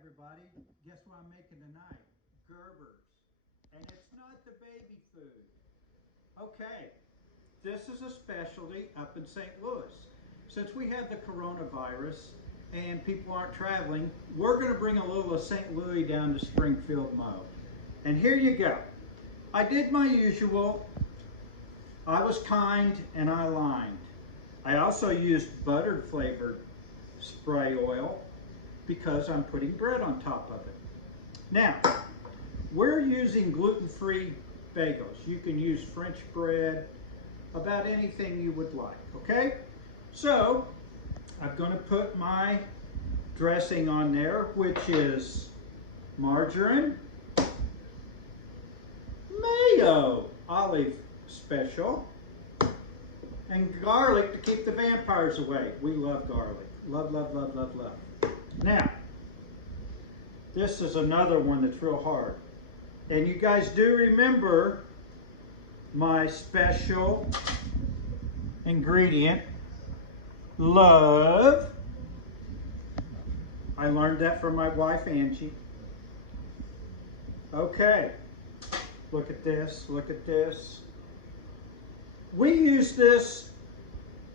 everybody. Guess what I'm making tonight? Gerber's. And it's not the baby food. Okay, this is a specialty up in St. Louis. Since we have the coronavirus and people aren't traveling, we're going to bring a little of St. Louis down to Springfield, Mo. And here you go. I did my usual. I was kind and I lined. I also used buttered flavored spray oil because I'm putting bread on top of it. Now, we're using gluten-free bagels. You can use French bread, about anything you would like, okay? So, I'm going to put my dressing on there, which is margarine, mayo, olive special, and garlic to keep the vampires away. We love garlic. Love, love, love, love, love. Now, this is another one that's real hard. And you guys do remember my special ingredient, love. I learned that from my wife, Angie. Okay, look at this, look at this. We use this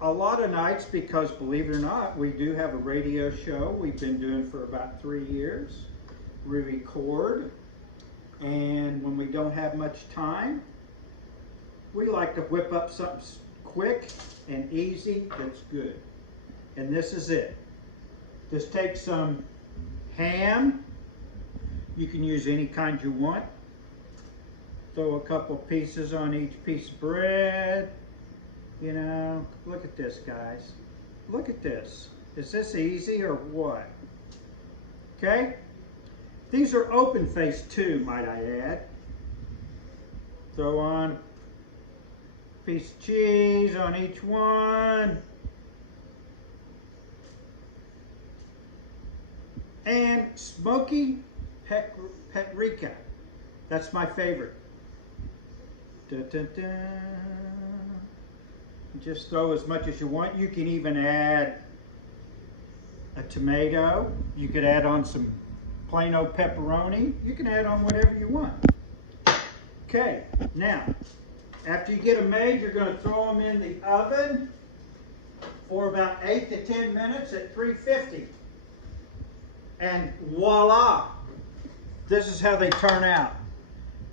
a lot of nights because, believe it or not, we do have a radio show we've been doing for about 3 years. We record, and when we don't have much time, we like to whip up something quick and easy that's good. And this is it. Just take some ham. You can use any kind you want. Throw a couple pieces on each piece of bread. You know, look at this, guys. Look at this. Is this easy or what? Okay? These are open faced too, might I add. Throw on a piece of cheese on each one. And smoky paprika. That's my favorite. Dun, dun, dun. Just throw as much as you want. You can even add a tomato. You could add on some plain old pepperoni. You can add on whatever you want. Okay, now, after you get them made, you're going to throw them in the oven for about 8 to 10 minutes at 350. And voila! This is how they turn out.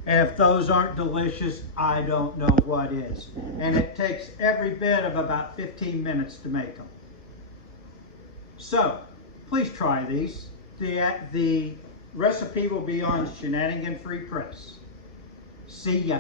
And if those aren't delicious, I don't know what is. And it takes every bit of about 15 minutes to make them. So, please try these. The recipe will be on Shenanigan Free Press. See ya.